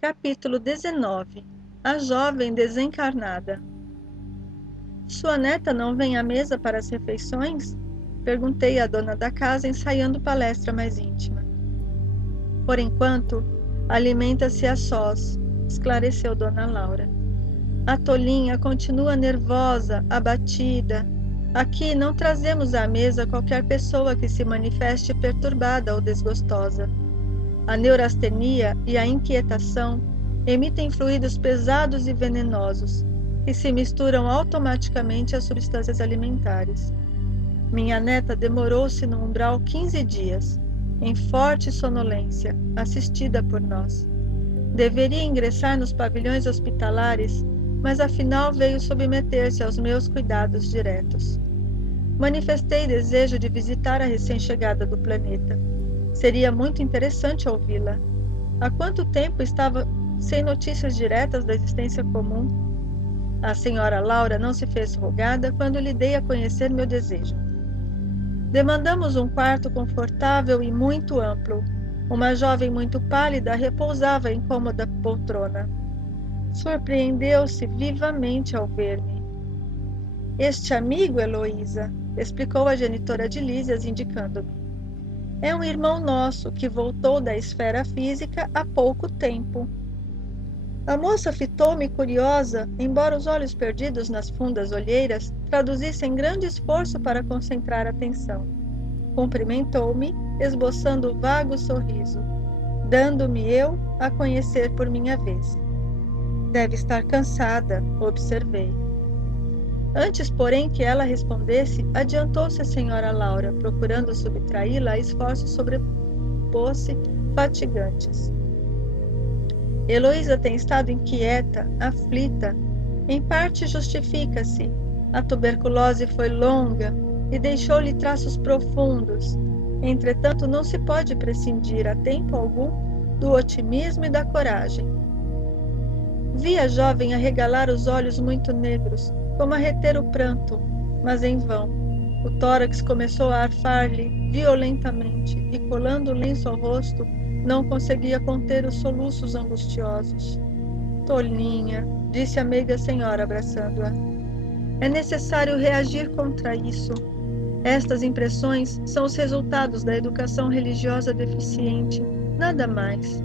Capítulo 19. A jovem desencarnada. Sua neta não vem à mesa para as refeições? Perguntei à dona da casa, ensaiando palestra mais íntima. Por enquanto, alimenta-se a sós, esclareceu dona Laura. A tolinha continua nervosa, abatida. Aqui não trazemos à mesa qualquer pessoa que se manifeste perturbada ou desgostosa. A neurastenia e a inquietação emitem fluidos pesados e venenosos, que se misturam automaticamente às substâncias alimentares. Minha neta demorou-se no umbral 15 dias, em forte sonolência, assistida por nós. Deveria ingressar nos pavilhões hospitalares, mas afinal veio submeter-se aos meus cuidados diretos. Manifestei desejo de visitar a recém-chegada do planeta. Seria muito interessante ouvi-la. Há quanto tempo estava sem notícias diretas da existência comum? A senhora Laura não se fez rogada quando lhe dei a conhecer meu desejo. Demandamos um quarto confortável e muito amplo. Uma jovem muito pálida repousava em cômoda poltrona. Surpreendeu-se vivamente ao ver-me. Este amigo, Heloísa, explicou a genitora de Lísias, indicando-me. É um irmão nosso que voltou da esfera física há pouco tempo. A moça fitou-me curiosa, embora os olhos perdidos nas fundas olheiras traduzissem grande esforço para concentrar a atenção. Cumprimentou-me, esboçando vago sorriso, dando-me eu a conhecer por minha vez. Deve estar cansada, observei. Antes, porém, que ela respondesse, adiantou-se a senhora Laura, procurando subtraí-la a esforços sobreposto fatigantes. Heloísa tem estado inquieta, aflita. Em parte justifica-se. A tuberculose foi longa e deixou-lhe traços profundos. Entretanto, não se pode prescindir a tempo algum do otimismo e da coragem. Vi a jovem arregalar os olhos muito negros, como a reter o pranto, mas em vão. O tórax começou a arfar-lhe violentamente e, colando o lenço ao rosto, não conseguia conter os soluços angustiosos. Tolinha, disse a meiga senhora, abraçando-a. É necessário reagir contra isso. Estas impressões são os resultados da educação religiosa deficiente, nada mais.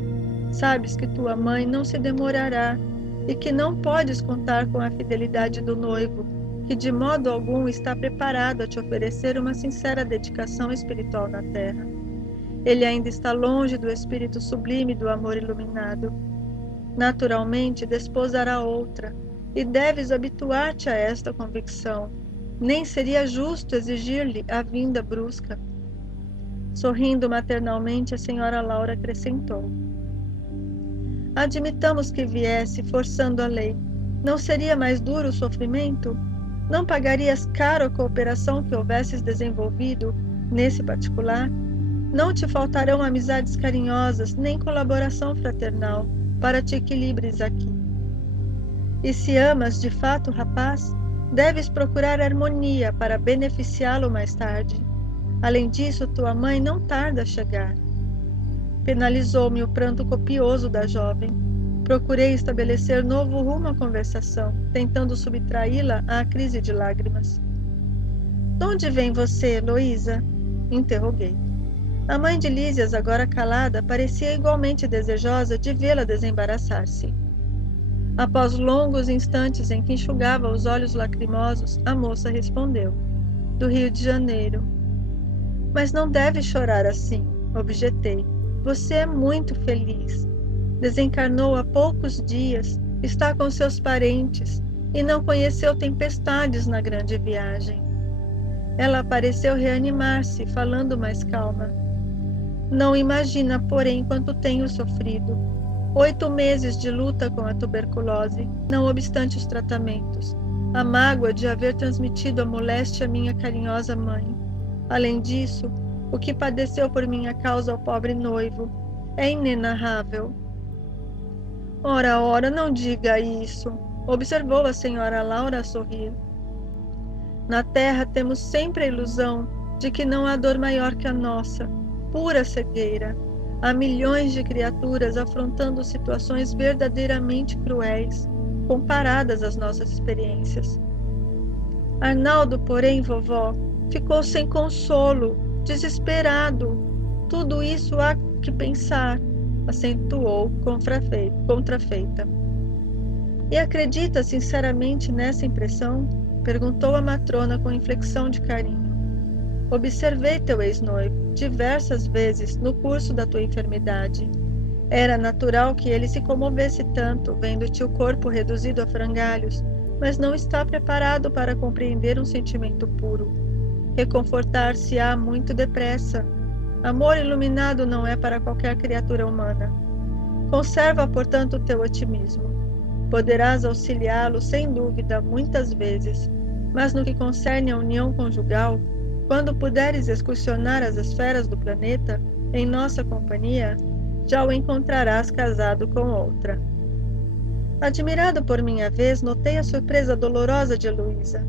Sabes que tua mãe não se demorará e que não podes contar com a fidelidade do noivo, que de modo algum está preparado a te oferecer uma sincera dedicação espiritual na terra. Ele ainda está longe do espírito sublime do amor iluminado. Naturalmente desposará outra, e deves habituar-te a esta convicção. Nem seria justo exigir-lhe a vinda brusca. Sorrindo maternalmente, a senhora Laura acrescentou. Admitamos que viesse forçando a lei. Não seria mais duro o sofrimento? Não pagarias caro a cooperação que houvesses desenvolvido nesse particular? Não te faltarão amizades carinhosas, nem colaboração fraternal, para te equilibres aqui. E se amas de fato o rapaz, deves procurar harmonia para beneficiá-lo mais tarde. Além disso, tua mãe não tarda a chegar. Penalizou-me o pranto copioso da jovem. Procurei estabelecer novo rumo à conversação, tentando subtraí-la à crise de lágrimas. De onde vem você, Heloísa? Interroguei. A mãe de Lísias, agora calada, parecia igualmente desejosa de vê-la desembaraçar-se. Após longos instantes em que enxugava os olhos lacrimosos, a moça respondeu. Do Rio de Janeiro. Mas não deve chorar assim, objetei. Você é muito feliz. Desencarnou há poucos dias, está com seus parentes e não conheceu tempestades na grande viagem. Ela pareceu reanimar-se, falando mais calma. Não imagina, porém, quanto tenho sofrido. 8 meses de luta com a tuberculose, não obstante os tratamentos. A mágoa de haver transmitido a moléstia à minha carinhosa mãe. Além disso, o que padeceu por minha causa ao pobre noivo é inenarrável. Ora, não diga isso, observou a senhora Laura a sorrir. Na terra temos sempre a ilusão de que não há dor maior que a nossa, pura cegueira. Há milhões de criaturas afrontando situações verdadeiramente cruéis, comparadas às nossas experiências. Arnaldo, porém, vovó, ficou sem consolo, desesperado. Tudo isso há que pensar, acentuou contrafeita. E acredita sinceramente nessa impressão? Perguntou a matrona com inflexão de carinho. Observei teu ex-noivo diversas vezes no curso da tua enfermidade. Era natural que ele se comovesse tanto, vendo-te o corpo reduzido a frangalhos, mas não está preparado para compreender um sentimento puro. Reconfortar-se-á muito depressa. Amor iluminado não é para qualquer criatura humana. Conserva, portanto, o teu otimismo. Poderás auxiliá-lo, sem dúvida, muitas vezes, mas no que concerne à união conjugal, quando puderes excursionar as esferas do planeta, em nossa companhia, já o encontrarás casado com outra. Admirado por minha vez, notei a surpresa dolorosa de Heloísa.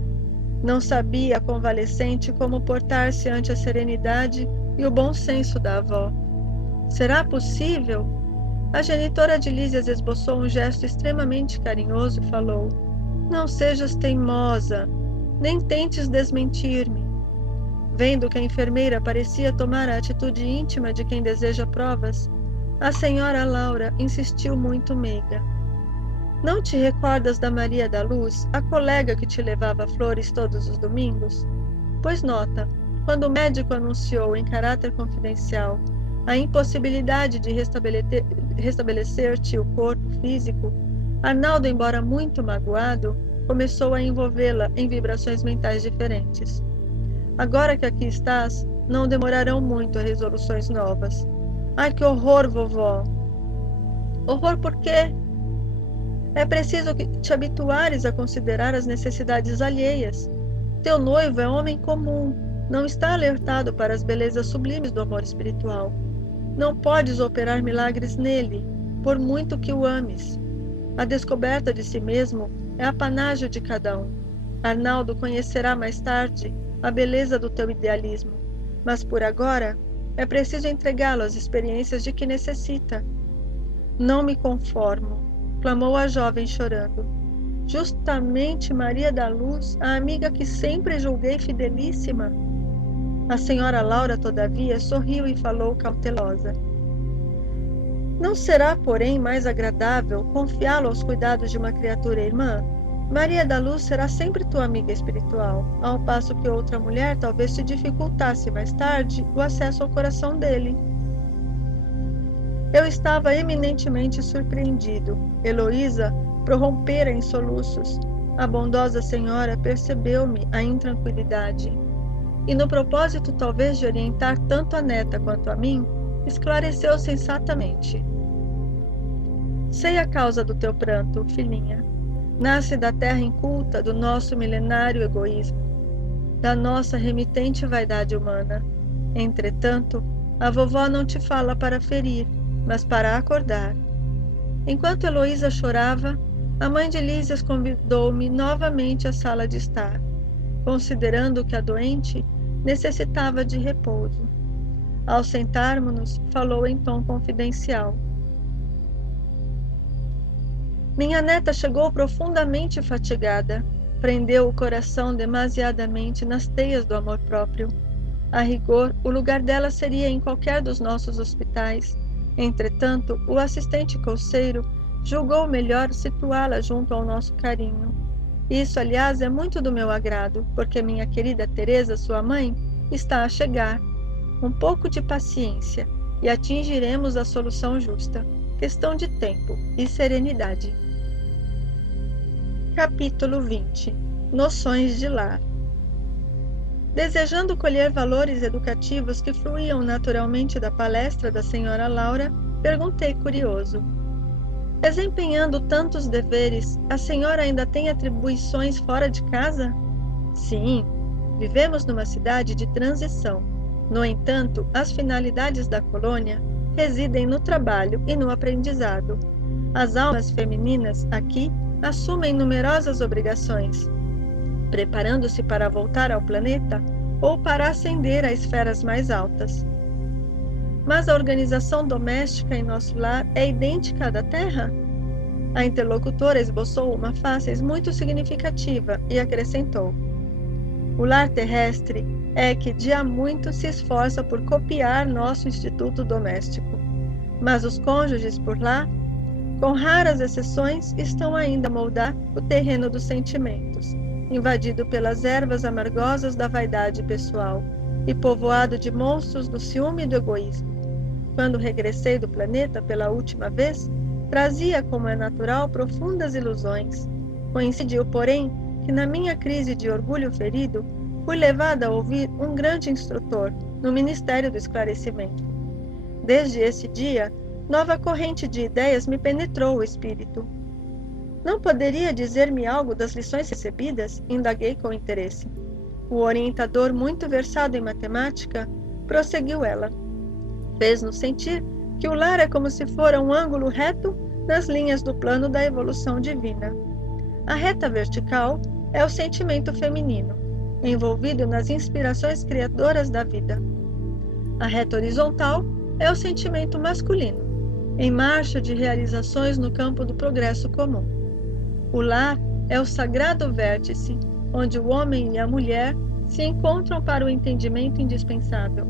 Não sabia a convalescente como portar-se ante a serenidade e o bom senso da avó. Será possível? A genitora de Lísias esboçou um gesto extremamente carinhoso e falou: Não sejas teimosa, nem tentes desmentir-me. Vendo que a enfermeira parecia tomar a atitude íntima de quem deseja provas, a senhora Laura insistiu muito meiga. Não te recordas da Maria da Luz, a colega que te levava flores todos os domingos? Pois nota, quando o médico anunciou em caráter confidencial a impossibilidade de restabelecer-te o corpo físico, Arnaldo, embora muito magoado, começou a envolvê-la em vibrações mentais diferentes. Agora que aqui estás, não demorarão muito a resoluções novas. Ai, que horror, vovó! Horror por quê? É preciso que te habituares a considerar as necessidades alheias. Teu noivo é homem comum, não está alertado para as belezas sublimes do amor espiritual. Não podes operar milagres nele, por muito que o ames. A descoberta de si mesmo é apanágio de cada um. Arnaldo conhecerá mais tarde a beleza do teu idealismo, mas por agora é preciso entregá-lo às experiências de que necessita. Não me conformo, clamou a jovem chorando. Justamente Maria da Luz, a amiga que sempre julguei fidelíssima. A senhora Laura, todavia, sorriu e falou cautelosa. Não será, porém, mais agradável confiá-lo aos cuidados de uma criatura irmã? Maria da Luz será sempre tua amiga espiritual, ao passo que outra mulher talvez te dificultasse mais tarde o acesso ao coração dele. Eu estava eminentemente surpreendido. Heloísa prorrompera em soluços. A bondosa senhora percebeu-me a intranquilidade. E no propósito talvez de orientar tanto a neta quanto a mim, esclareceu sensatamente. Sei a causa do teu pranto, filhinha. Nasce da terra inculta do nosso milenário egoísmo, da nossa remitente vaidade humana. Entretanto, a vovó não te fala para ferir, mas para acordar. Enquanto Heloísa chorava, a mãe de Lísias convidou-me novamente à sala de estar, considerando que a doente necessitava de repouso. Ao sentarmos-nos, falou em tom confidencial. Minha neta chegou profundamente fatigada, prendeu o coração demasiadamente nas teias do amor próprio. A rigor, o lugar dela seria em qualquer dos nossos hospitais. Entretanto, o assistente coceiro julgou melhor situá-la junto ao nosso carinho. Isso, aliás, é muito do meu agrado, porque minha querida Teresa, sua mãe, está a chegar. Um pouco de paciência e atingiremos a solução justa. Questão de tempo e serenidade. Capítulo 20. Noções de lar. Desejando colher valores educativos que fluíam naturalmente da palestra da senhora Laura, perguntei curioso. Desempenhando tantos deveres, a senhora ainda tem atribuições fora de casa? Sim, vivemos numa cidade de transição. No entanto, as finalidades da colônia residem no trabalho e no aprendizado. As almas femininas aqui assumem numerosas obrigações, preparando-se para voltar ao planeta ou para ascender a esferas mais altas. Mas a organização doméstica em nosso lar é idêntica à da Terra? A interlocutora esboçou uma face muito significativa e acrescentou: o lar terrestre é que de há muito se esforça por copiar nosso instituto doméstico, mas os cônjuges por lá, com raras exceções, estão ainda a moldar o terreno dos sentimentos, invadido pelas ervas amargosas da vaidade pessoal e povoado de monstros do ciúme e do egoísmo. Quando regressei do planeta pela última vez, trazia, como é natural, profundas ilusões. Coincidiu, porém, que na minha crise de orgulho ferido, fui levada a ouvir um grande instrutor no Ministério do Esclarecimento. Desde esse dia, nova corrente de ideias me penetrou o espírito. Não poderia dizer-me algo das lições recebidas? Indaguei com interesse. O orientador, muito versado em matemática, prosseguiu ela. Fez-nos sentir que o lar é como se fora um ângulo reto nas linhas do plano da evolução divina. A reta vertical é o sentimento feminino, envolvido nas inspirações criadoras da vida. A reta horizontal é o sentimento masculino, em marcha de realizações no campo do progresso comum. O lar é o sagrado vértice, onde o homem e a mulher se encontram para o entendimento indispensável.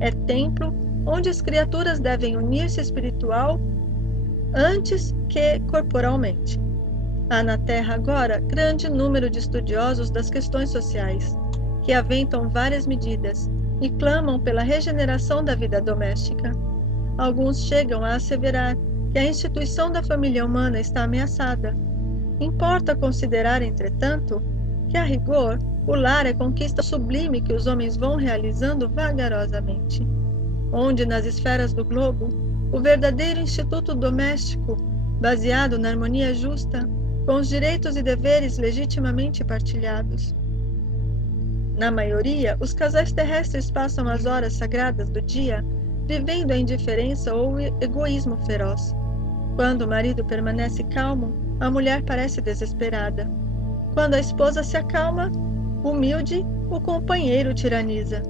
É templo onde as criaturas devem unir-se espiritual antes que corporalmente. Há na Terra agora grande número de estudiosos das questões sociais, que aventam várias medidas e clamam pela regeneração da vida doméstica. Alguns chegam a asseverar que a instituição da família humana está ameaçada. Importa considerar, entretanto, que, a rigor, o lar é conquista sublime que os homens vão realizando vagarosamente, onde, nas esferas do globo, o verdadeiro instituto doméstico, baseado na harmonia justa, com os direitos e deveres legitimamente partilhados. Na maioria, os casais terrestres passam as horas sagradas do dia vivendo a indiferença ou o egoísmo feroz. Quando o marido permanece calmo, a mulher parece desesperada. Quando a esposa se acalma, humilde, o companheiro tiraniza.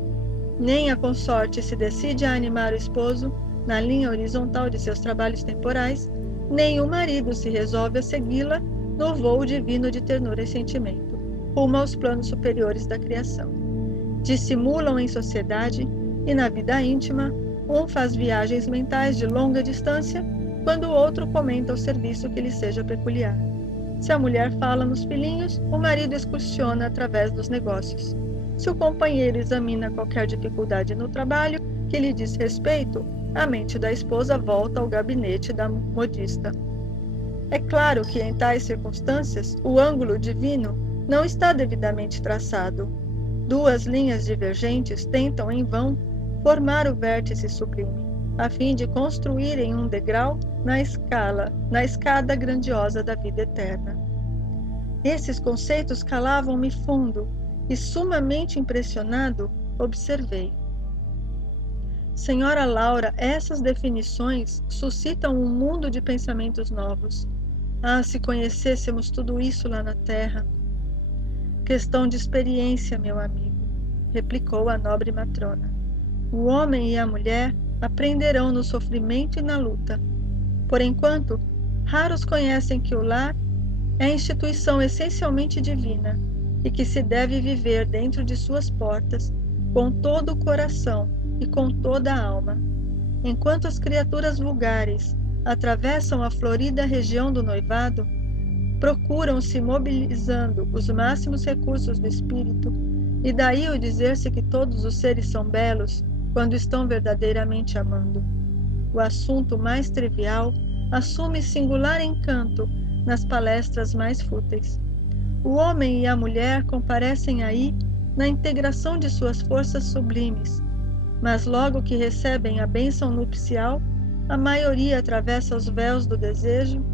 Nem a consorte se decide a animar o esposo na linha horizontal de seus trabalhos temporais, nem o marido se resolve a segui-la no voo divino de ternura e sentimento, rumo aos planos superiores da criação. Dissimulam em sociedade e na vida íntima, um faz viagens mentais de longa distância, quando o outro comenta o serviço que lhe seja peculiar. Se a mulher fala nos filhinhos, o marido excursiona através dos negócios. Se o companheiro examina qualquer dificuldade no trabalho que lhe diz respeito, a mente da esposa volta ao gabinete da modista. É claro que em tais circunstâncias o ângulo divino não está devidamente traçado. Duas linhas divergentes tentam em vão formar o vértice sublime, a fim de construírem um degrau na escada grandiosa da vida eterna. Esses conceitos calavam-me fundo e, sumamente impressionado, observei. Senhora Laura, essas definições suscitam um mundo de pensamentos novos. Ah, se conhecêssemos tudo isso lá na Terra! Questão de experiência, meu amigo, replicou a nobre matrona. O homem e a mulher aprenderão no sofrimento e na luta. Por enquanto, raros conhecem que o lar é instituição essencialmente divina e que se deve viver dentro de suas portas com todo o coração e com toda a alma. Enquanto as criaturas vulgares atravessam a florida região do noivado, procuram-se mobilizando os máximos recursos do espírito, e daí o dizer-se que todos os seres são belos quando estão verdadeiramente amando. O assunto mais trivial assume singular encanto nas palestras mais fúteis. O homem e a mulher comparecem aí na integração de suas forças sublimes, mas logo que recebem a bênção nupcial, a maioria atravessa os véus do desejo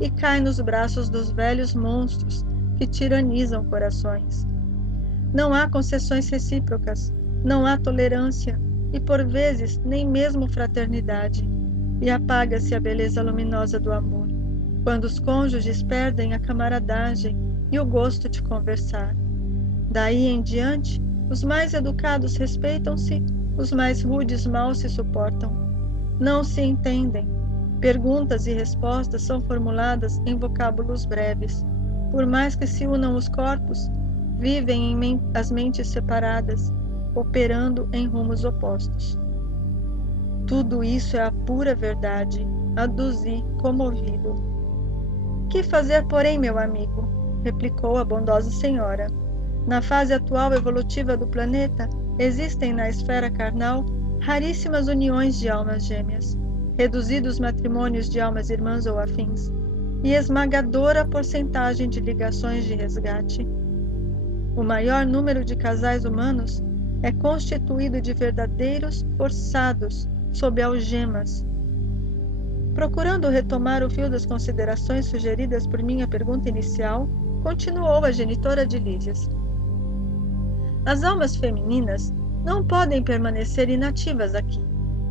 e cai nos braços dos velhos monstros que tiranizam corações. Não há concessões recíprocas, não há tolerância e, por vezes, nem mesmo fraternidade, e apaga-se a beleza luminosa do amor, quando os cônjuges perdem a camaradagem e o gosto de conversar. Daí em diante, os mais educados respeitam-se, os mais rudes mal se suportam. Não se entendem. Perguntas e respostas são formuladas em vocábulos breves. Por mais que se unam os corpos, vivem as mentes separadas, operando em rumos opostos. Tudo isso é a pura verdade, aduzi, comovido. Que fazer, porém, meu amigo? Replicou a bondosa senhora. Na fase atual evolutiva do planeta, existem na esfera carnal raríssimas uniões de almas gêmeas, reduzidos matrimônios de almas irmãs ou afins, e esmagadora porcentagem de ligações de resgate. O maior número de casais humanos é constituído de verdadeiros forçados sob algemas. Procurando retomar o fio das considerações sugeridas por minha pergunta inicial, continuou a genitora de Lísias. As almas femininas não podem permanecer inativas aqui.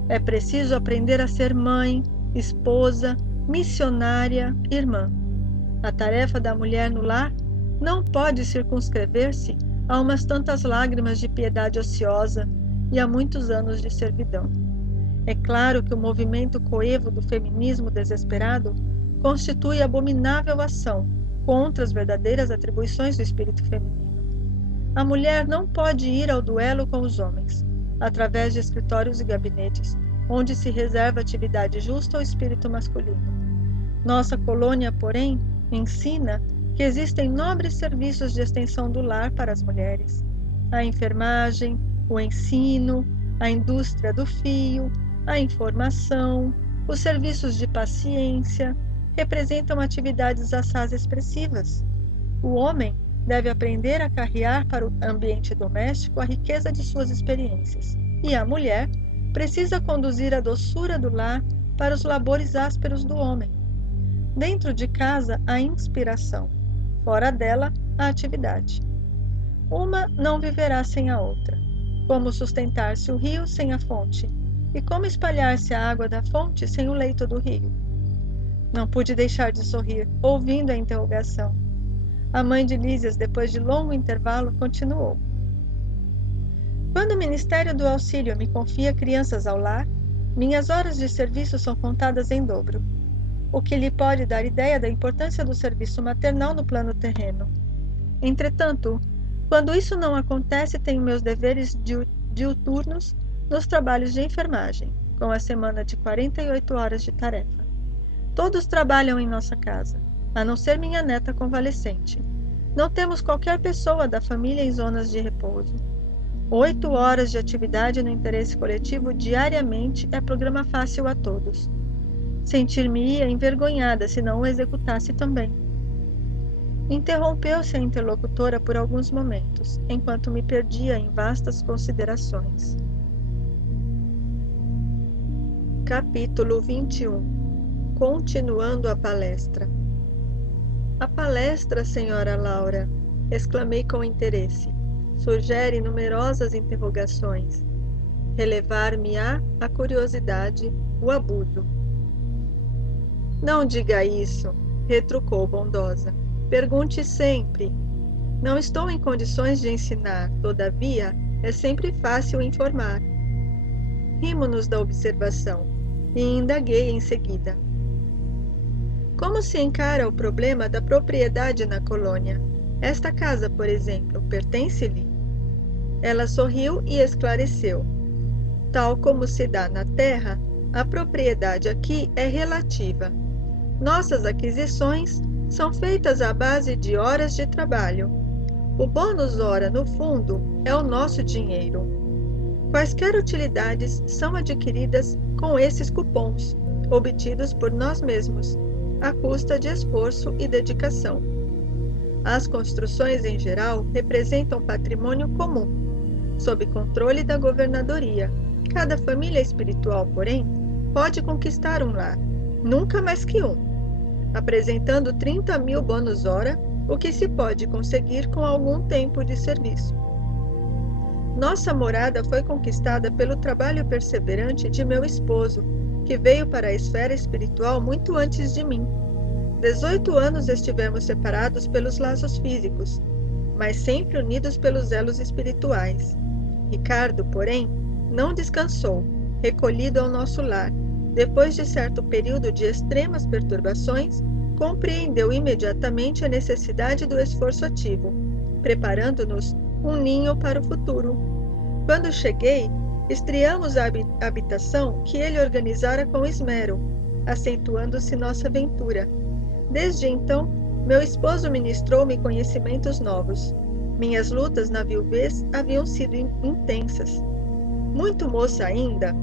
É preciso aprender a ser mãe, esposa, missionária, irmã. A tarefa da mulher no lar não pode circunscrever-se a umas tantas lágrimas de piedade ociosa e a muitos anos de servidão. É claro que o movimento coevo do feminismo desesperado constitui abominável ação contra as verdadeiras atribuições do espírito feminino. A mulher não pode ir ao duelo com os homens, através de escritórios e gabinetes, onde se reserva atividade justa ao espírito masculino. Nossa colônia, porém, ensina que existem nobres serviços de extensão do lar para as mulheres. A enfermagem, o ensino, a indústria do fio, a informação, os serviços de paciência, representam atividades assaz expressivas. O homem deve aprender a carrear para o ambiente doméstico a riqueza de suas experiências, e a mulher precisa conduzir a doçura do lar para os labores ásperos do homem. Dentro de casa, a inspiração, fora dela, a atividade. Uma não viverá sem a outra. Como sustentar-se o rio sem a fonte? E como espalhar-se a água da fonte sem o leito do rio? Não pude deixar de sorrir, ouvindo a interrogação. A mãe de Lísias, depois de longo intervalo, continuou. Quando o Ministério do Auxílio me confia crianças ao lar, minhas horas de serviço são contadas em dobro, o que lhe pode dar ideia da importância do serviço maternal no plano terreno. Entretanto, quando isso não acontece, tenho meus deveres diuturnos nos trabalhos de enfermagem, com a semana de 48 horas de tarefa. Todos trabalham em nossa casa, a não ser minha neta convalescente. Não temos qualquer pessoa da família em zonas de repouso. 8 horas de atividade no interesse coletivo diariamente é programa fácil a todos. Sentir-me-ia envergonhada se não o executasse também. Interrompeu-se a interlocutora por alguns momentos, enquanto me perdia em vastas considerações. Capítulo 21. Continuando a palestra. A palestra, senhora Laura, exclamei com interesse. Sugere numerosas interrogações. Relevar-me-á a curiosidade, o abuso. Não diga isso, retrucou bondosa. Pergunte sempre. Não estou em condições de ensinar, todavia, é sempre fácil informar. Rimo-nos da observação, e indaguei em seguida. Como se encara o problema da propriedade na colônia? Esta casa, por exemplo, pertence-lhe? Ela sorriu e esclareceu. Tal como se dá na terra, a propriedade aqui é relativa. Nossas aquisições são feitas à base de horas de trabalho. O bônus hora, no fundo, é o nosso dinheiro. Quaisquer utilidades são adquiridas com esses cupons, obtidos por nós mesmos, à custa de esforço e dedicação. As construções, em geral, representam patrimônio comum, sob controle da governadoria. Cada família espiritual, porém, pode conquistar um lar, nunca mais que um, apresentando 30.000 bônus hora, o que se pode conseguir com algum tempo de serviço. Nossa morada foi conquistada pelo trabalho perseverante de meu esposo, que veio para a esfera espiritual muito antes de mim. 18 anos estivemos separados pelos laços físicos, mas sempre unidos pelos elos espirituais. Ricardo, porém, não descansou, recolhido ao nosso lar, Depois de certo período de extremas perturbações, compreendeu imediatamente a necessidade do esforço ativo, preparando-nos um ninho para o futuro. Quando cheguei, estreamos a habitação que ele organizara com esmero, acentuando-se nossa aventura. Desde então, meu esposo ministrou-me conhecimentos novos. Minhas lutas na viuvez haviam sido intensas. Muito moça ainda,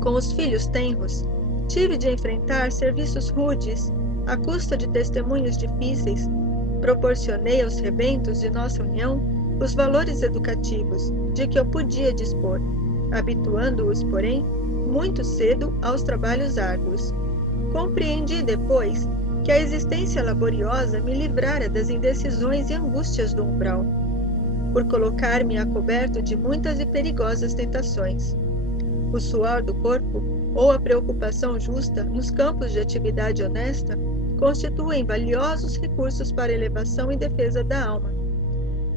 com os filhos tenros, tive de enfrentar serviços rudes, à custa de testemunhos difíceis. Proporcionei aos rebentos de nossa união os valores educativos de que eu podia dispor, habituando-os, porém, muito cedo aos trabalhos árduos. Compreendi depois que a existência laboriosa me livrara das indecisões e angústias do umbral, por colocar-me a coberto de muitas e perigosas tentações. O suor do corpo ou a preocupação justa nos campos de atividade honesta constituem valiosos recursos para elevação e defesa da alma.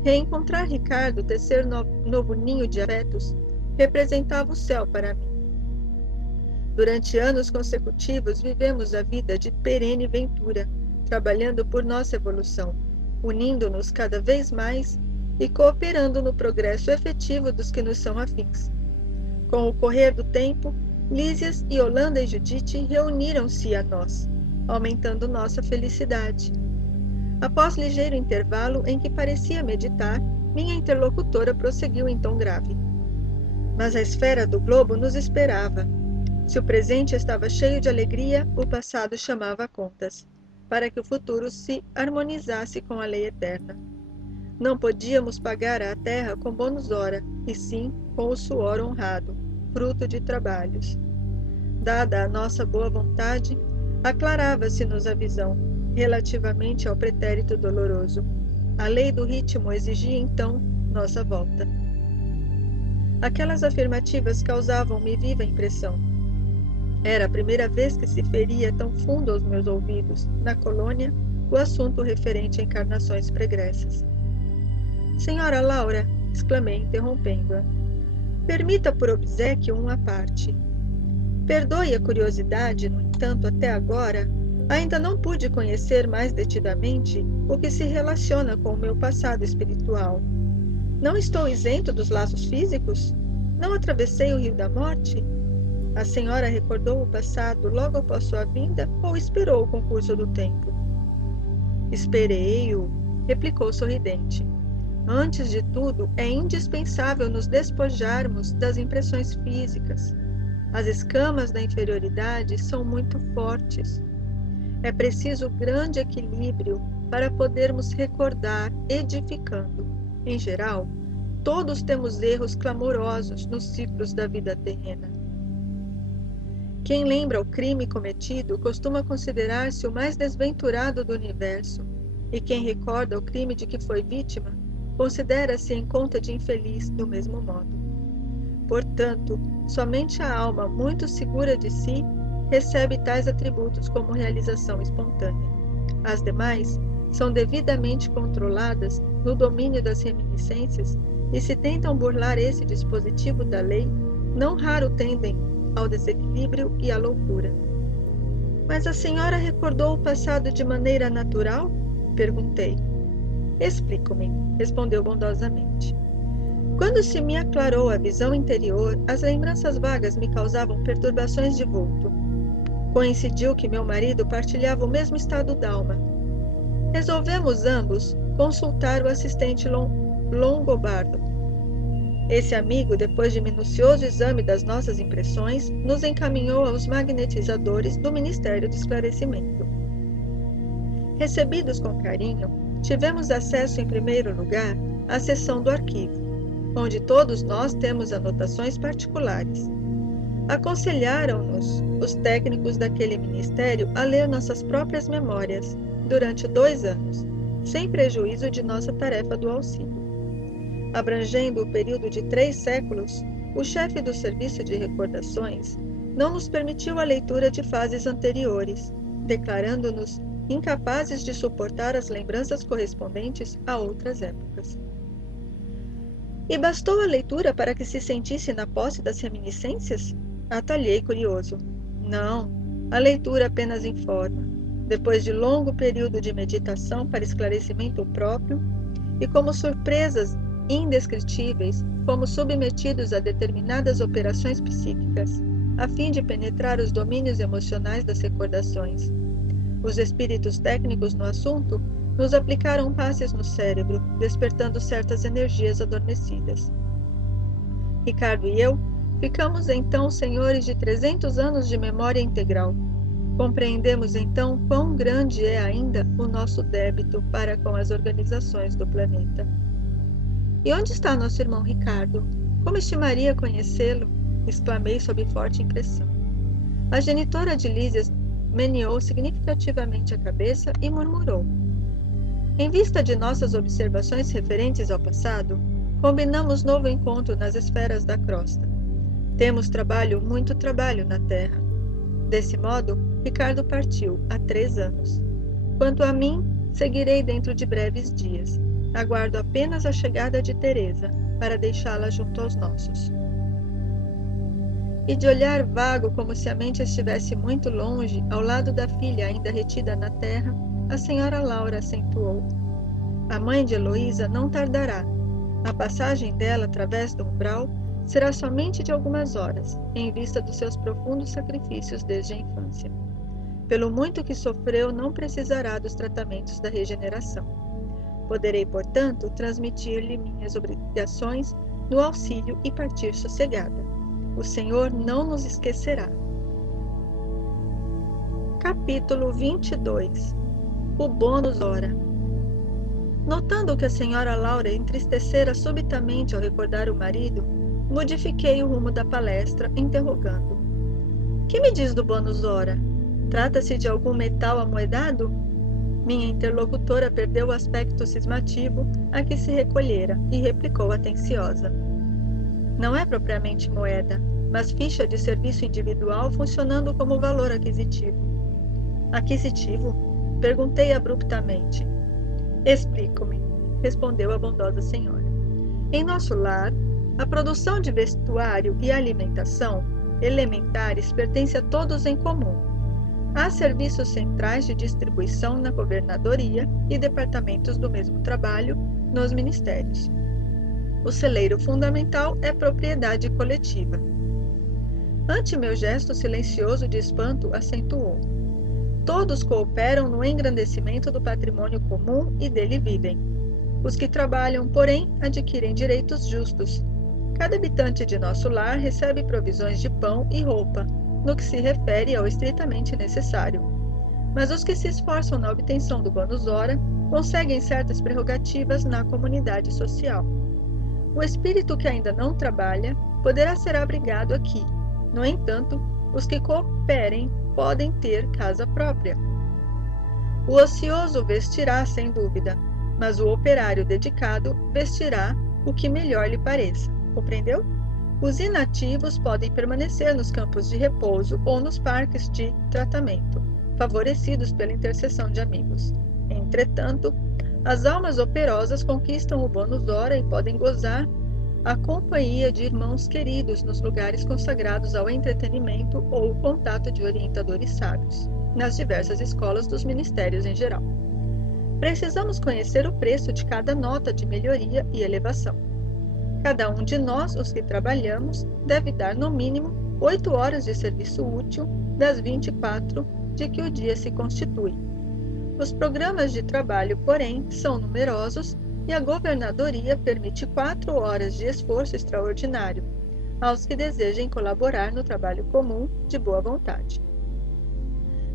Reencontrar Ricardo, tecer novo ninho de afetos, representava o céu para mim. Durante anos consecutivos vivemos a vida de perene ventura, trabalhando por nossa evolução, unindo-nos cada vez mais e cooperando no progresso efetivo dos que nos são afins. Com o correr do tempo, Lísias e Holanda e Judite reuniram-se a nós, aumentando nossa felicidade. Após ligeiro intervalo em que parecia meditar, minha interlocutora prosseguiu em tom grave. Mas a esfera do globo nos esperava. Se o presente estava cheio de alegria, o passado chamava a contas, para que o futuro se harmonizasse com a lei eterna. Não podíamos pagar à terra com bônus hora, e sim com o suor honrado, fruto de trabalhos. Dada a nossa boa vontade, aclarava-se-nos a visão, relativamente ao pretérito doloroso. A lei do ritmo exigia, então, nossa volta. Aquelas afirmativas causavam-me viva impressão. Era a primeira vez que se feria tão fundo aos meus ouvidos, na colônia, o assunto referente a encarnações pregressas. Senhora Laura, exclamei, interrompendo-a, permita por obséquio uma parte. Perdoe a curiosidade, no entanto, até agora, ainda não pude conhecer mais detidamente o que se relaciona com o meu passado espiritual. Não estou isento dos laços físicos? Não atravessei o rio da morte? A senhora recordou o passado logo após sua vinda ou esperou o concurso do tempo? Esperei-o, replicou sorridente. Antes de tudo, é indispensável nos despojarmos das impressões físicas. As escamas da inferioridade são muito fortes. É preciso grande equilíbrio para podermos recordar edificando. Em geral, todos temos erros clamorosos nos ciclos da vida terrena. Quem lembra o crime cometido costuma considerar-se o mais desventurado do universo, e quem recorda o crime de que foi vítima considera-se em conta de infeliz do mesmo modo. Portanto, somente a alma muito segura de si recebe tais atributos como realização espontânea. As demais são devidamente controladas no domínio das reminiscências e se tentam burlar esse dispositivo da lei, não raro tendem ao desequilíbrio e à loucura. Mas a senhora recordou o passado de maneira natural? Perguntei. Explico-me, respondeu bondosamente. Quando se me aclarou a visão interior, as lembranças vagas me causavam perturbações de vulto. Coincidiu que meu marido partilhava o mesmo estado d'alma. Resolvemos ambos consultar o assistente Longobardo. Esse amigo, depois de minucioso exame das nossas impressões, nos encaminhou aos magnetizadores do Ministério do Esclarecimento. Recebidos com carinho, tivemos acesso, em primeiro lugar, à seção do arquivo, onde todos nós temos anotações particulares. Aconselharam-nos os técnicos daquele ministério a ler nossas próprias memórias durante 2 anos, sem prejuízo de nossa tarefa do auxílio. Abrangendo o período de 3 séculos, o chefe do serviço de recordações não nos permitiu a leitura de fases anteriores, declarando-nos incapazes de suportar as lembranças correspondentes a outras épocas. E bastou a leitura para que se sentisse na posse das reminiscências? Atalhei curioso. Não, a leitura apenas informa. Depois de longo período de meditação para esclarecimento próprio, e como surpresas indescritíveis, fomos submetidos a determinadas operações psíquicas, a fim de penetrar os domínios emocionais das recordações. Os espíritos técnicos no assunto nos aplicaram passes no cérebro, despertando certas energias adormecidas. Ricardo e eu ficamos então senhores de 300 anos de memória integral. Compreendemos então quão grande é ainda o nosso débito para com as organizações do planeta. E onde está nosso irmão Ricardo? Como estimaria conhecê-lo? Exclamei sob forte impressão. A genitora de Lísias meneou significativamente a cabeça e murmurou. Em vista de nossas observações referentes ao passado, combinamos novo encontro nas esferas da crosta. Temos muito trabalho na Terra. Desse modo, Ricardo partiu há 3 anos. Quanto a mim, seguirei dentro de breves dias. Aguardo apenas a chegada de Teresa, para deixá-la junto aos nossos. E de olhar vago, como se a mente estivesse muito longe, ao lado da filha ainda retida na terra, a senhora Laura acentuou. A mãe de Heloísa não tardará. A passagem dela através do umbral será somente de algumas horas, em vista dos seus profundos sacrifícios desde a infância. Pelo muito que sofreu, não precisará dos tratamentos da regeneração. Poderei, portanto, transmitir-lhe minhas obrigações no auxílio e partir sossegada. O Senhor não nos esquecerá. Capítulo 22. O bônus hora. Notando que a senhora Laura entristecera subitamente ao recordar o marido, modifiquei o rumo da palestra, interrogando. Que me diz do bônus hora? Trata-se de algum metal amoedado? Minha interlocutora perdeu o aspecto cismativo a que se recolhera e replicou atenciosa. Não é propriamente moeda, mas ficha de serviço individual funcionando como valor aquisitivo. Aquisitivo? Perguntei abruptamente. Explico-me, respondeu a bondosa senhora. Em nosso lar, a produção de vestuário e alimentação elementares pertence a todos em comum. Há serviços centrais de distribuição na governadoria e departamentos do mesmo trabalho nos ministérios. O celeiro fundamental é propriedade coletiva. Ante meu gesto silencioso de espanto, acentuou. Todos cooperam no engrandecimento do patrimônio comum e dele vivem. Os que trabalham, porém, adquirem direitos justos. Cada habitante de nosso lar recebe provisões de pão e roupa, no que se refere ao estritamente necessário. Mas os que se esforçam na obtenção do bônus hora conseguem certas prerrogativas na comunidade social. O espírito que ainda não trabalha poderá ser abrigado aqui. No entanto, os que cooperem podem ter casa própria. O ocioso vestirá, sem dúvida, mas o operário dedicado vestirá o que melhor lhe pareça. Compreendeu? Os inativos podem permanecer nos campos de repouso ou nos parques de tratamento, favorecidos pela intercessão de amigos. Entretanto, as almas operosas conquistam o bônus hora e podem gozar a companhia de irmãos queridos nos lugares consagrados ao entretenimento ou o contato de orientadores sábios, nas diversas escolas dos ministérios em geral. Precisamos conhecer o preço de cada nota de melhoria e elevação. Cada um de nós, os que trabalhamos, deve dar no mínimo 8 horas de serviço útil das 24 de que o dia se constitui. Os programas de trabalho, porém, são numerosos e a governadoria permite 4 horas de esforço extraordinário aos que desejem colaborar no trabalho comum de boa vontade.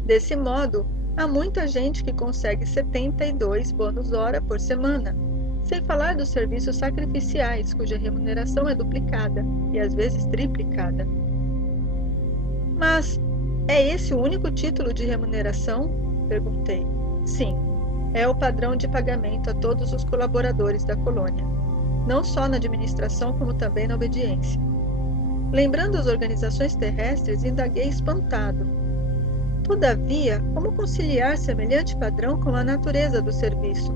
Desse modo, há muita gente que consegue 72 bônus hora por semana, sem falar dos serviços sacrificiais, cuja remuneração é duplicada e às vezes triplicada. Mas é esse o único título de remuneração? Perguntei. Sim, é o padrão de pagamento a todos os colaboradores da colônia, não só na administração como também na obediência. Lembrando as organizações terrestres, indaguei espantado. Todavia, como conciliar semelhante padrão com a natureza do serviço?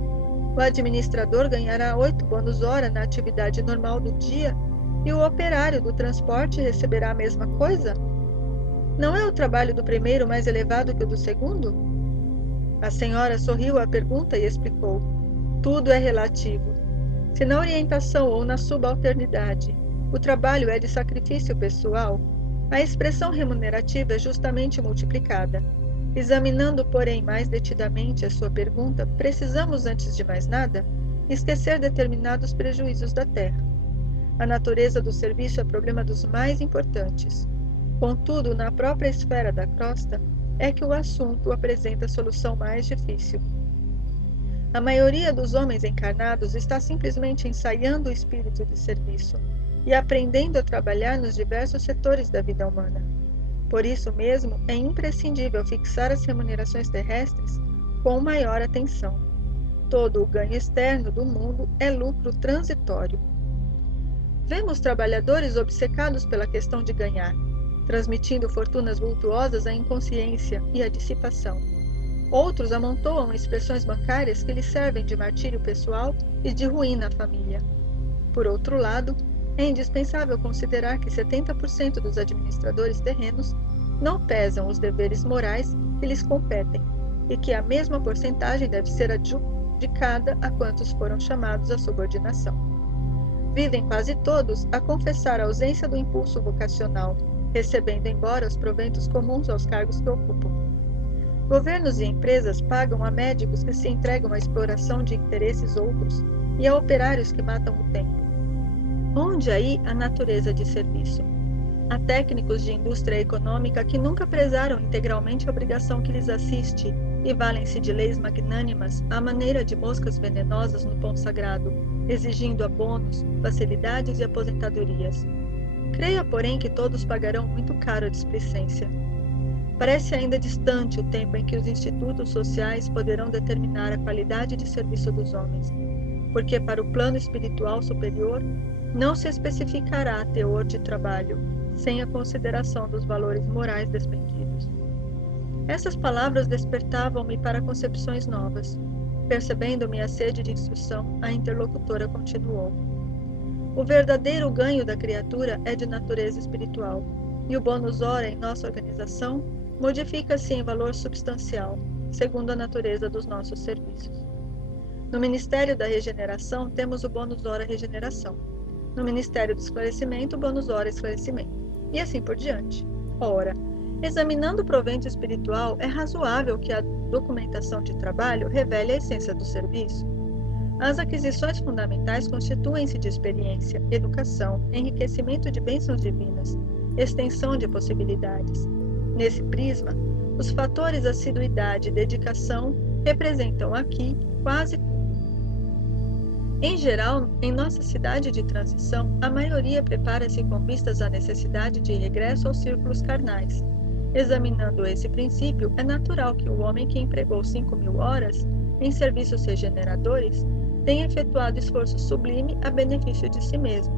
O administrador ganhará 8 bônus hora na atividade normal do dia e o operário do transporte receberá a mesma coisa? Não é o trabalho do primeiro mais elevado que o do segundo? A senhora sorriu à pergunta e explicou: tudo é relativo. Se na orientação ou na subalternidade o trabalho é de sacrifício pessoal, a expressão remunerativa é justamente multiplicada. Examinando, porém, mais detidamente a sua pergunta, precisamos, antes de mais nada, esquecer determinados prejuízos da terra. A natureza do serviço é problema dos mais importantes. Contudo, na própria esfera da crosta, é que o assunto apresenta a solução mais difícil. A maioria dos homens encarnados está simplesmente ensaiando o espírito de serviço e aprendendo a trabalhar nos diversos setores da vida humana. Por isso mesmo, é imprescindível fixar as remunerações terrestres com maior atenção. Todo o ganho externo do mundo é lucro transitório. Vemos trabalhadores obcecados pela questão de ganhar, transmitindo fortunas vultuosas à inconsciência e à dissipação. Outros amontoam expressões bancárias que lhes servem de martírio pessoal e de ruína à família. Por outro lado, é indispensável considerar que 70% dos administradores terrenos não pesam os deveres morais que lhes competem e que a mesma porcentagem deve ser adjudicada a quantos foram chamados à subordinação. Vivem quase todos a confessar a ausência do impulso vocacional, recebendo embora os proventos comuns aos cargos que ocupam. Governos e empresas pagam a médicos que se entregam à exploração de interesses outros e a operários que matam o tempo. Onde aí a natureza de serviço? Há técnicos de indústria econômica que nunca prezaram integralmente a obrigação que lhes assiste e valem-se de leis magnânimas à maneira de moscas venenosas no pão sagrado, exigindo abonos, facilidades e aposentadorias. Creia, porém, que todos pagarão muito caro a displicência. Parece ainda distante o tempo em que os institutos sociais poderão determinar a qualidade de serviço dos homens, porque para o plano espiritual superior não se especificará teor de trabalho, sem a consideração dos valores morais despendidos. Essas palavras despertavam-me para concepções novas. Percebendo-me a sede de instrução, a interlocutora continuou: o verdadeiro ganho da criatura é de natureza espiritual, e o bônus hora em nossa organização modifica-se em valor substancial, segundo a natureza dos nossos serviços. No Ministério da Regeneração temos o bônus hora regeneração. No Ministério do Esclarecimento, o bônus hora esclarecimento. E assim por diante. Ora, examinando o provento espiritual, é razoável que a documentação de trabalho revele a essência do serviço. As aquisições fundamentais constituem-se de experiência, educação, enriquecimento de bênçãos divinas, extensão de possibilidades. Nesse prisma, os fatores assiduidade e dedicação representam aqui quase tudo. Em geral, em nossa cidade de transição, a maioria prepara-se com vistas à necessidade de regresso aos círculos carnais. Examinando esse princípio, é natural que o homem que empregou 5.000 horas em serviços regeneradores tenha efetuado esforço sublime a benefício de si mesmo.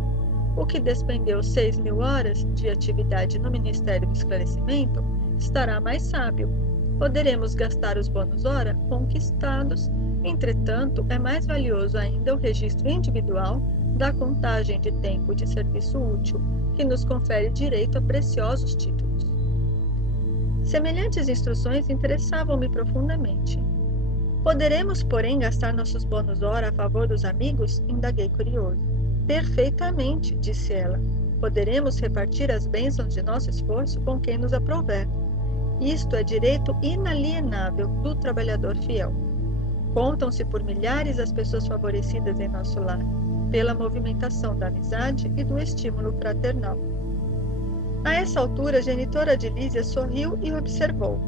O que despendeu 6.000 horas de atividade no Ministério do Esclarecimento estará mais sábio. Poderemos gastar os bônus hora conquistados. Entretanto, é mais valioso ainda o registro individual da contagem de tempo de serviço útil, que nos confere direito a preciosos títulos. Semelhantes instruções interessavam-me profundamente. Poderemos, porém, gastar nossos bônus hora a favor dos amigos? Indaguei curioso. Perfeitamente, disse ela. Poderemos repartir as bênçãos de nosso esforço com quem nos aprouver. Isto é direito inalienável do trabalhador fiel. Contam-se por milhares as pessoas favorecidas em nosso lar, pela movimentação da amizade e do estímulo fraternal. A essa altura, a genitora de Lísia sorriu e observou: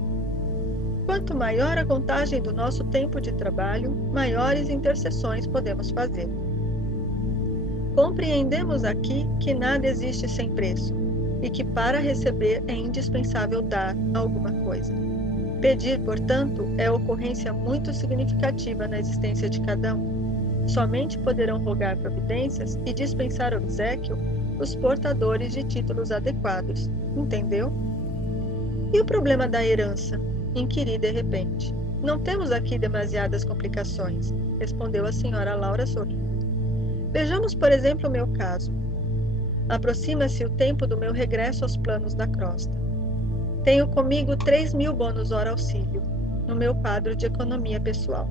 quanto maior a contagem do nosso tempo de trabalho, maiores intercessões podemos fazer. Compreendemos aqui que nada existe sem preço, e que para receber é indispensável dar alguma coisa. Pedir, portanto, é ocorrência muito significativa na existência de cada um. Somente poderão rogar providências e dispensar obséquio os portadores de títulos adequados. Entendeu? E o problema da herança? Inquiri de repente. Não temos aqui demasiadas complicações, respondeu a senhora Laura sorrindo. Vejamos, por exemplo, o meu caso. Aproxima-se o tempo do meu regresso aos planos da crosta. Tenho comigo 3.000 bônus hora auxílio no meu quadro de economia pessoal.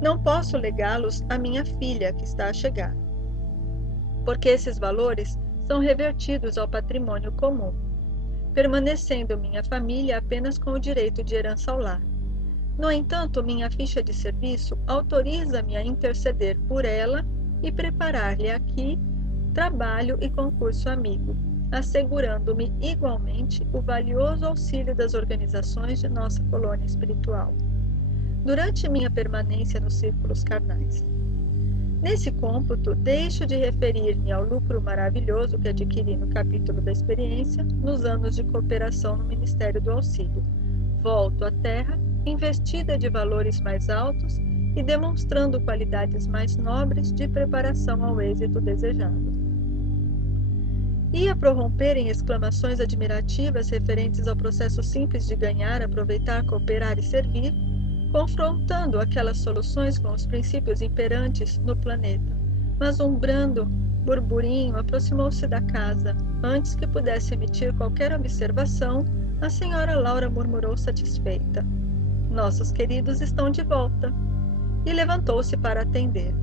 Não posso legá-los à minha filha, que está a chegar, porque esses valores são revertidos ao patrimônio comum, permanecendo minha família apenas com o direito de herança ao lar. No entanto, minha ficha de serviço autoriza-me a interceder por ela e preparar-lhe aqui trabalho e concurso amigo, assegurando-me igualmente o valioso auxílio das organizações de nossa colônia espiritual, durante minha permanência nos círculos carnais. Nesse cômputo, deixo de referir-me ao lucro maravilhoso que adquiri no capítulo da experiência nos anos de cooperação no Ministério do Auxílio. Volto à Terra, investida de valores mais altos e demonstrando qualidades mais nobres de preparação ao êxito desejado. Ia prorromper em exclamações admirativas referentes ao processo simples de ganhar, aproveitar, cooperar e servir, confrontando aquelas soluções com os princípios imperantes no planeta. Mas um brando burburinho aproximou-se da casa. Antes que pudesse emitir qualquer observação, a senhora Laura murmurou satisfeita: "Nossos queridos estão de volta", e levantou-se para atender.